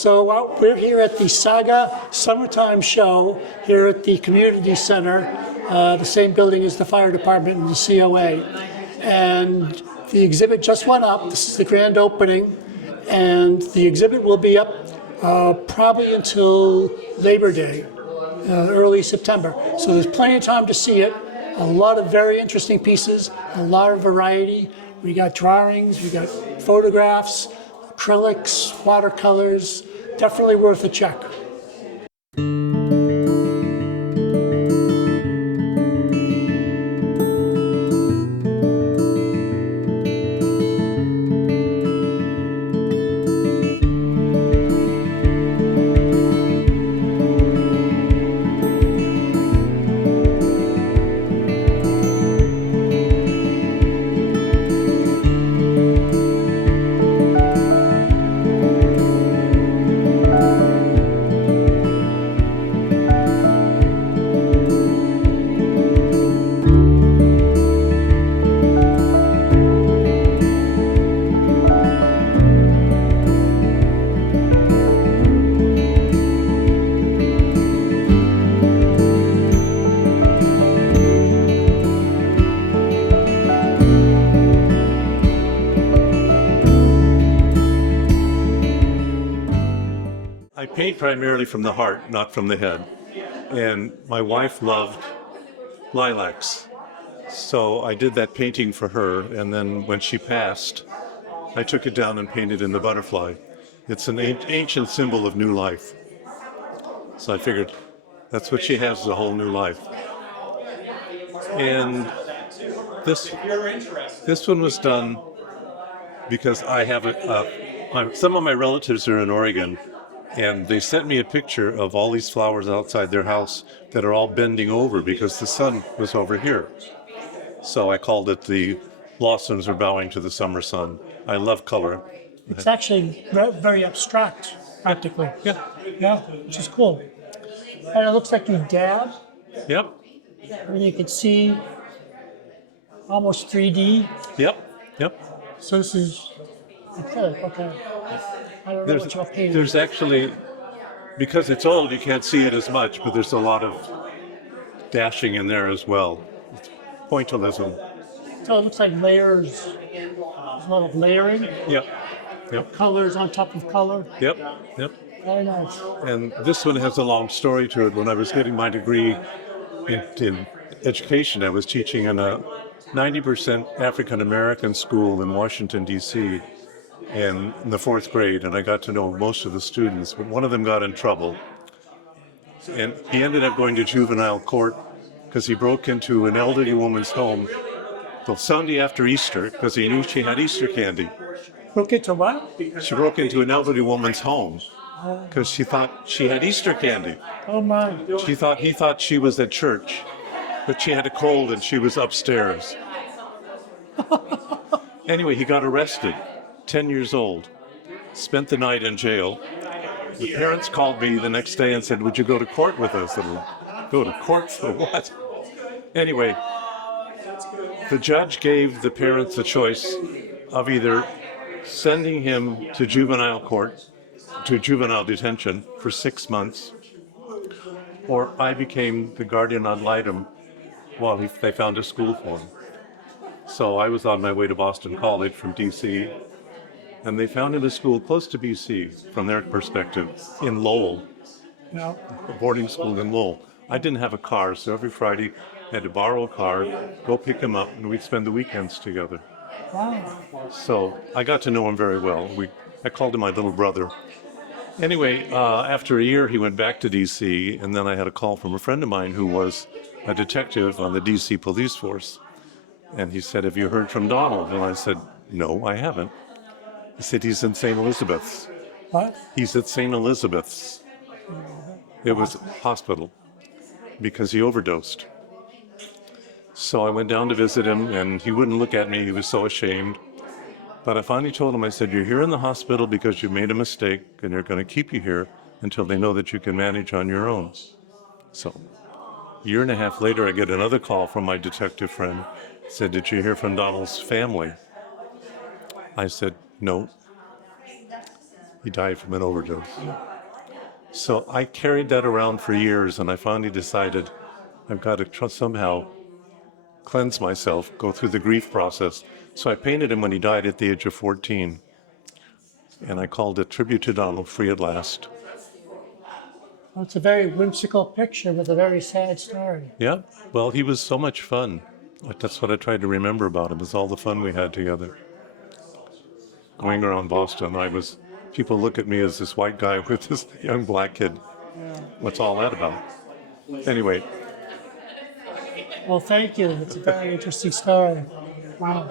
So we're here at the Saga Summertime Show here at the Community Center, the same building as the fire department and the COA. And the exhibit just went up. This is the grand opening. And the exhibit will be up probably until Labor Day, early September. So there's plenty of time to see it. A lot of very interesting pieces, a lot of variety. We got drawings, we got photographs, acrylics, watercolors, definitely worth a check. I paint primarily from the heart, not from the head. And my wife loved lilacs. So I did that painting for her, and then when she passed, I took it down and painted in the butterfly. It's an ancient symbol of new life. So I figured that's what she has, is a whole new life. And this one was done because I have some of my relatives are in Oregon, and they sent me a picture of all these flowers outside their house that are all bending over because the sun was over here. So I called it the blossoms are bowing to the summer sun. I love color. It's actually very abstract, practically. Yeah, which is cool. And it looks like you dab. Yep. And you can see almost 3D. Yep. So this is acrylic, okay. I don't know what you're painting. There's actually, because it's old, you can't see it as much, but there's a lot of dashing in there as well. It's pointillism. So it looks like layers. There's a lot of layering. Yep. Colors on top of color. Yep. Very nice. And this one has a long story to it. When I was getting my degree in education, I was teaching in a 90% African American school in Washington, D.C., and in the fourth grade, and I got to know most of the students, but one of them got in trouble. And he ended up going to juvenile court because he broke into an elderly woman's home the Sunday after Easter because he knew she had Easter candy. Broke into what? She broke into an elderly woman's home because she thought she had Easter candy. Oh my. He thought she was at church, but she had a cold and she was upstairs. Anyway, he got arrested. 10 years old, spent the night in jail. The parents called me the next day and said, would you go to court with us? And go to court for what? Anyway, the judge gave the parents the choice of either sending him to juvenile court, to juvenile detention for 6 months, or I became the guardian ad litem while they found a school for him. So I was on my way to Boston College from D.C., and they found him a school close to BC, from their perspective, in Lowell, a boarding school in Lowell. I didn't have a car, so every Friday I had to borrow a car, go pick him up, and we'd spend the weekends together. Wow. So I got to know him very well. I called him my little brother. Anyway, after a year, he went back to DC, and then I had a call from a friend of mine who was a detective on the DC police force. And he said, have you heard from Donald? And I said, no, I haven't. He said, he's in St. Elizabeth's. What? He's at St. Elizabeth's. It was a hospital because he overdosed. So I went down to visit him, and he wouldn't look at me. He was so ashamed. But I finally told him, I said, you're here in the hospital because you made a mistake, and they're going to keep you here until they know that you can manage on your own. So a year and a half later, I get another call from my detective friend. Said, did you hear from Donald's family? I said, no. He died from an overdose. So I carried that around for years, and I finally decided I've got to somehow cleanse myself, go through the grief process. So I painted him when he died at the age of 14, and I called it Tribute to Donald, Free at Last. Well, it's a very whimsical picture with a very sad story. Yeah, well, he was so much fun. That's what I tried to remember about him, is all the fun we had together. Going around Boston, people look at me as this white guy with this young black kid. What's all that about? Anyway, Well, thank you. It's a very interesting story. Wow.